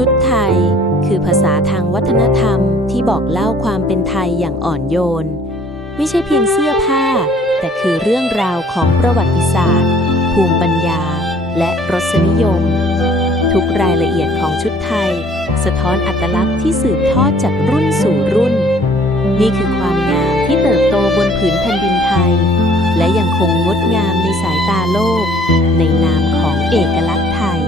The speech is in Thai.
ชุดไทยคือภาษาทางวัฒนธรรมที่บอกเล่าความเป็นไทยอย่างอ่อนโยนไม่ใช่เพียงเสื้อผ้าแต่คือเรื่องราวของประวัติศาสตร์ภูมิปัญญาและรสนิยมทุกรายละเอียดของชุดไทยสะท้อนอัตลักษณ์ที่สืบทอดจากรุ่นสู่รุ่นนี่คือความงามที่เติบโตบนผืนแผ่นดินไทยและยังคงงดงามในสายตาโลกในนามของเอกลักษณ์ไทย